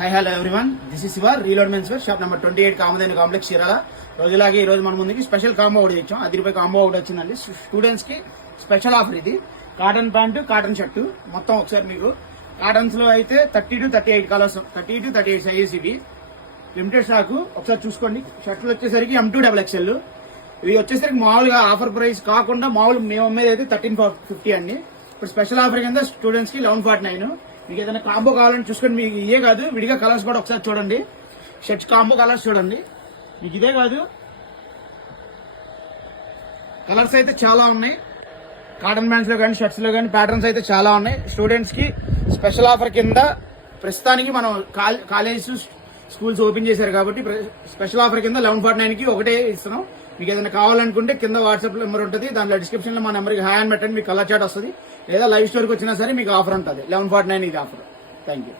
Hi hello everyone, this is Shiva, reload men's wear, shop number 28, Kamadhenu complex, Chirala. రోజులాగే ఈ రోజు మన ముందుకి స్పెషల్ కాంబో ఒకటి ఇచ్చాం. 10 రూపాయల కాంబో ఒకటి వచ్చిందండి. స్టూడెంట్స్ కి స్పెషల్ ఆఫర్ ఇది. కాటన్ ప్యాంటు, కాటన్ షర్టు మొత్తం ఒకసారి మీకు కాటన్స్ లో అయితే 30 to 38 కలర్స్, 30 to 38 సైజెస్ ఇవి. లిమిటెడ్ స్టాక్ ఒకసారి చూసుకోండి. షర్ట్లు వచ్చేసరికి M2XXL. ఇవి వచ్చేసరికి మామూలుగా ఆఫర్ ప్రైస్ కాకుండా మామూలు మేము అమ్మేది అయితే 1350 అండి. ఇప్పుడు స్పెషల్ ఆఫర్ కింద స్టూడెంట్స్ కి 1149. మీకు ఏదైనా కాంబో కావాలని చూసుకోండి. మీకు ఇదే కాదు, విడిగా కలర్స్ కూడా ఒకసారి చూడండి. షర్ట్స్ కాంబో కలర్స్ చూడండి. మీకు ఇదే కాదు, కలర్స్ అయితే చాలా ఉన్నాయి. కాటన్ ప్యాంట్స్ లో కానీ షర్ట్స్ లో కానీ ప్యాటర్న్స్ అయితే చాలా ఉన్నాయి. స్టూడెంట్స్ కి స్పెషల్ ఆఫర్ కింద ప్రస్తుతానికి మనం కాలేజెస్ స్కూల్స్ ఓపెన్ చేశారు కాబట్టి స్పెషల్ ఆఫర్ కింద 1149 కి ఒకటే ఇస్తున్నాం. మీకు ఏదైనా కావాలనుకుంటే కింద వాట్సాప్ నెంబర్ ఉంటుంది, దాంట్లో డిస్క్రిప్షన్ లో మా నెంబర్కి హాయ్ అని పెట్టండి. మీకు కలర్ చాట్ వస్తుంది, లేదా లైవ్ స్టోర్కి వచ్చినా సరే మీకు ఆఫర్ ఉంటుంది. 1149 ఇది ఆఫర్. Thank you.